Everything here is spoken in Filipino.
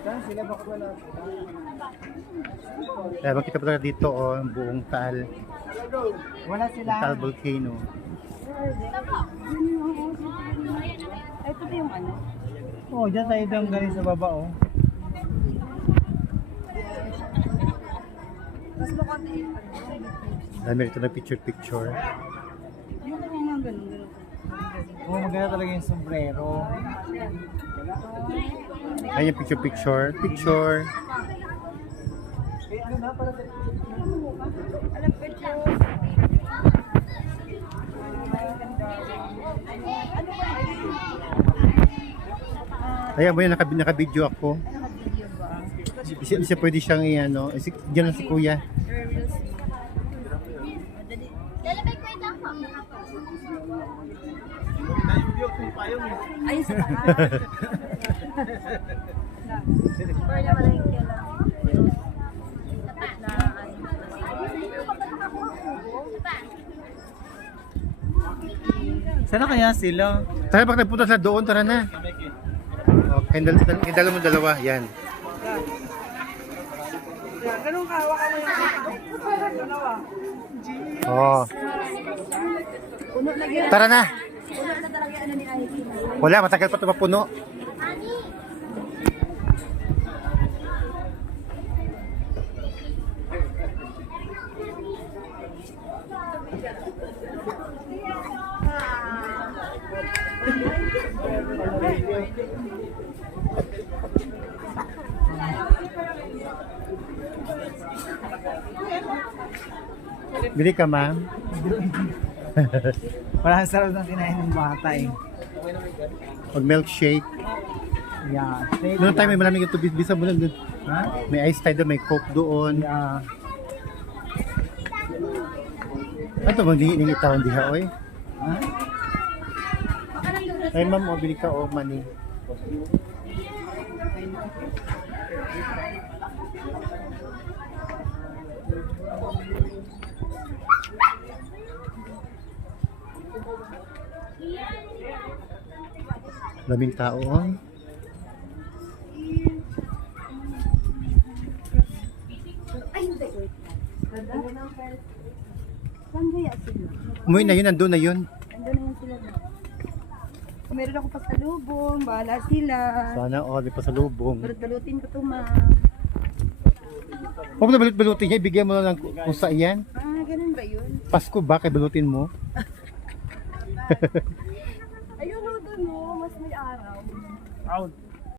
Saan sila baka wala? Kaya makita pa talaga dito ang buong Taal. Wala sila. Taal Volcano. Ay, ito yung ano? Oh, dyan tayo doon galing sa baba oh. Mas makonti yung Dami rito na picture-picture. yung mga ganun. Oh, maganda talaga yung sombrero. Ayun yung picture-picture. Picture. Ano na para sa Alam ko siya. Ayan mo yun, naka-video ako. Video ba? Isa pwede siyang i-ano. Diyan lang si kuya. Sure, we'll see. Madali. Lalabay ko ito ako. Ay, sa taas. Or na malengke lang. Na Sana kaya sila? Tara, baka nagpunta sa doon, tara na. Oh, kayong mo dalawa, yan. ganun ka, hawakan mo yung dalawa. Oh. Puno na yun. Tara na. Puno na talaga ano ni Ivy. Wala, matagal pa ito mapuno. Bili ka, ma'am. Parang sarap ng kinain ng bata eh. Pag milkshake. Yeah. Noong time may malamig yung tubig. Bisa mo lang doon. Ha? May ice tide doon, may coke doon. Yeah. Ano ito, maglingi tawon diha, oy? Ha? Ay, ma'am, o, bili ka, o, money. Daming tao, oh. Ay, hindi. Saan kaya sila? Umuwi na yun, nandun na yun. Andun na yun sila. Kung meron ako pasalubong, bahala sila. Sana, o, di pa sa lubong. Balutin ko ito, ma. Huwag na balut-balutin niya, ibigyan mo na lang kusa yan. Ah, ganun ba yun? Pasko ba, kay balutin mo? Ayun o, dun o. Mas may araw. Out.